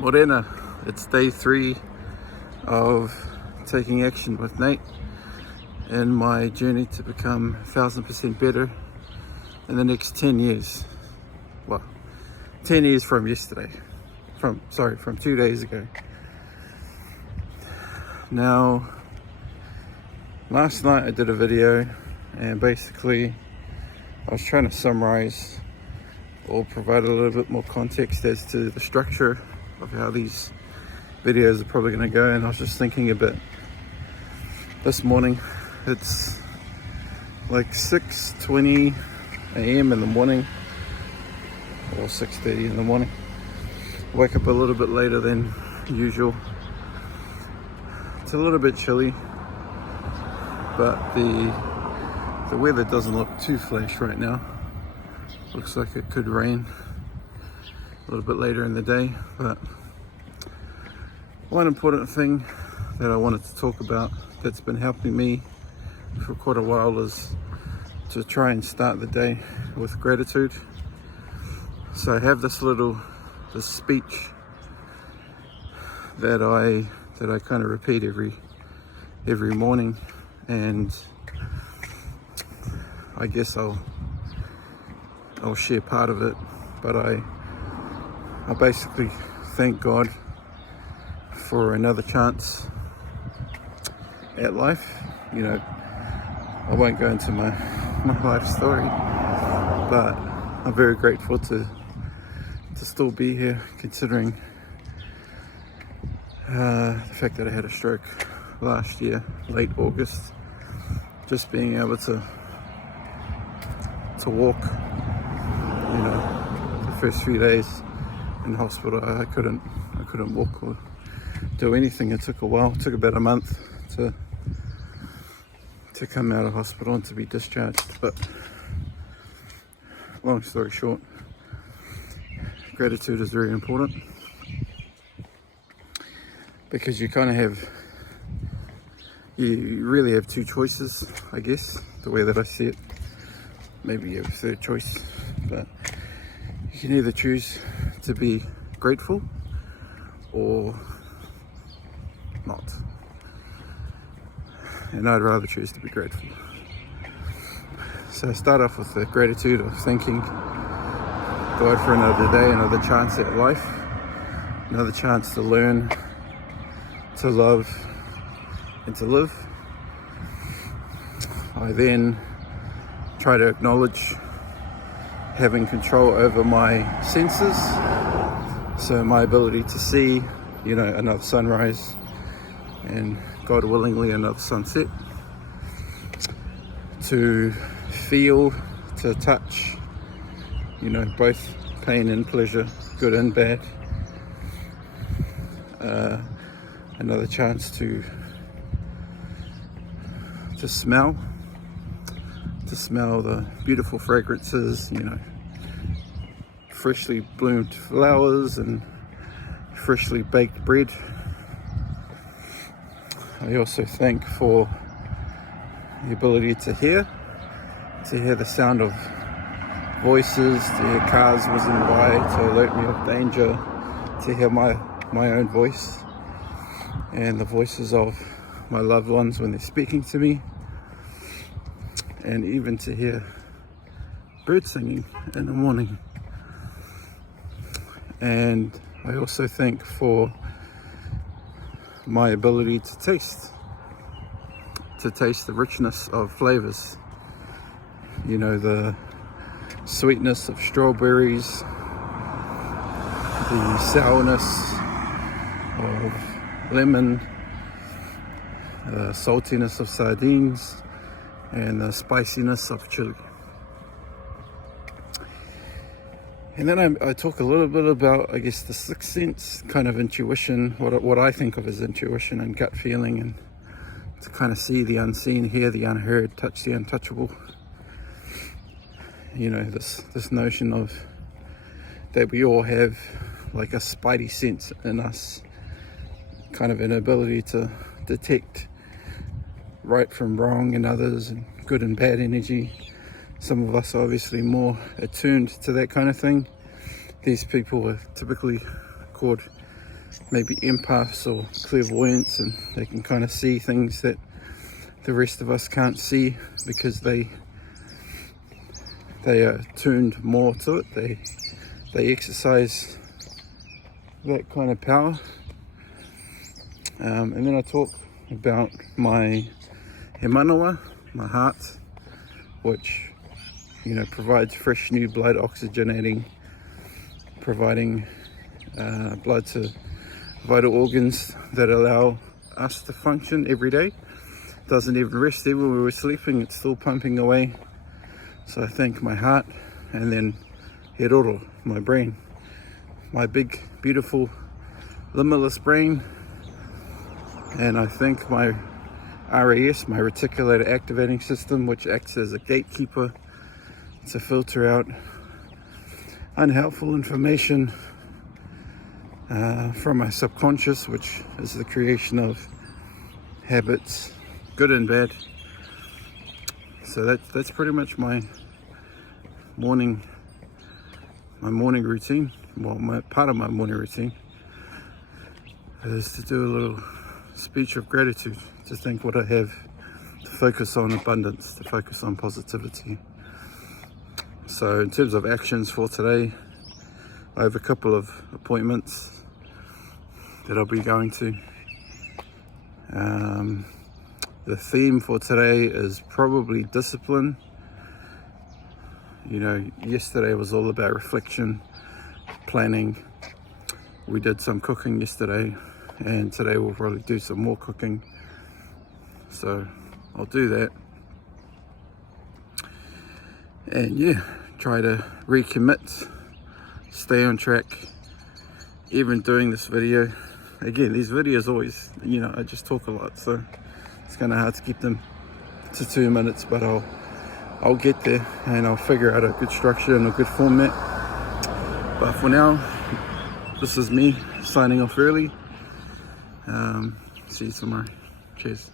Morena, it's day 3 of taking action with Nate in my journey to become 1000% better in the next 10 years. Well, 10 years from yesterday. From 2 days ago. Now, last night I did a video and basically I was trying to summarize or provide a little bit more context as to the structure of how these videos are probably going to go, and I was just thinking a bit this morning. It's like 6:20 a.m. in the morning, or 6:30 in the morning. Wake up a little bit later than usual. It's a little bit chilly, but the weather doesn't look too flash right now. Looks like it could rain a little bit later in the day. But one important thing that I wanted to talk about that's been helping me for quite a while is to try and start the day with gratitude. So I have this speech that I kind of repeat every morning, and I guess I'll share part of it. But I basically thank God for another chance at life. You know, I won't go into my life story, but I'm very grateful to still be here, considering the fact that I had a stroke last year, late August. Just being able to walk, you know, the first few days in hospital, I couldn't walk or do anything. It took a while. It took about a month to come out of hospital and to be discharged. But long story short, gratitude is very important, because you really have two choices, I guess, the way that I see it. Maybe you have a third choice, but you can either choose to be grateful or not. And I'd rather choose to be grateful. So I start off with the gratitude of thanking God for another day, another chance at life, another chance to learn, to love, and to live. I then try to acknowledge having control over my senses, so my ability to see, you know, another sunrise and, God willingly, another sunset, to feel, to touch, you know, both pain and pleasure, good and bad. Another chance to smell the beautiful fragrances, you know, freshly bloomed flowers and freshly baked bread. I also thank for the ability to hear the sound of voices, to hear cars whizzing by to alert me of danger, to hear my own voice and the voices of my loved ones when they're speaking to me, and even to hear birds singing in the morning. And I also thank for my ability to taste the richness of flavors. You know, the sweetness of strawberries, the sourness of lemon, the saltiness of sardines, and the spiciness of chili. And then I talk a little bit about, I guess, the sixth sense, kind of intuition, what I think of as intuition and gut feeling, and to kind of see the unseen, hear the unheard, touch the untouchable. You know, this notion of that we all have like a spidey sense in us, kind of an ability to detect right from wrong in others, and good and bad energy. Some of us are obviously more attuned to that kind of thing. These people are typically called maybe empaths or clairvoyants, and they can kind of see things that the rest of us can't see because they are tuned more to it. They exercise that kind of power. And then I talk about my he manawa, my heart, which, you know, provides fresh new blood, oxygenating, providing blood to vital organs that allow us to function every day. Doesn't even rest even when we're sleeping, it's still pumping away. So I thank my heart, and then he roro, my brain, my big, beautiful, limitless brain. And I thank my RAS, my reticular activating system, which acts as a gatekeeper to filter out unhelpful information from my subconscious, which is the creation of habits, good and bad. So that's pretty much my morning routine. Well, part of my morning routine is to do a little speech of gratitude, to thank what I have, to focus on abundance, to focus on positivity. So in terms of actions for today, I have a couple of appointments that I'll be going to. The theme for today is probably discipline. You know, yesterday was all about reflection, planning. We did some cooking yesterday, and today we'll probably do some more cooking. So I'll do that. And yeah, try to recommit, stay on track. Even doing this video, again, these videos always, you know, I just talk a lot, so it's kind of hard to keep them to 2 minutes, but I'll get there, and I'll figure out a good structure and a good format. But for now, this is me signing off early. See you tomorrow. Cheers.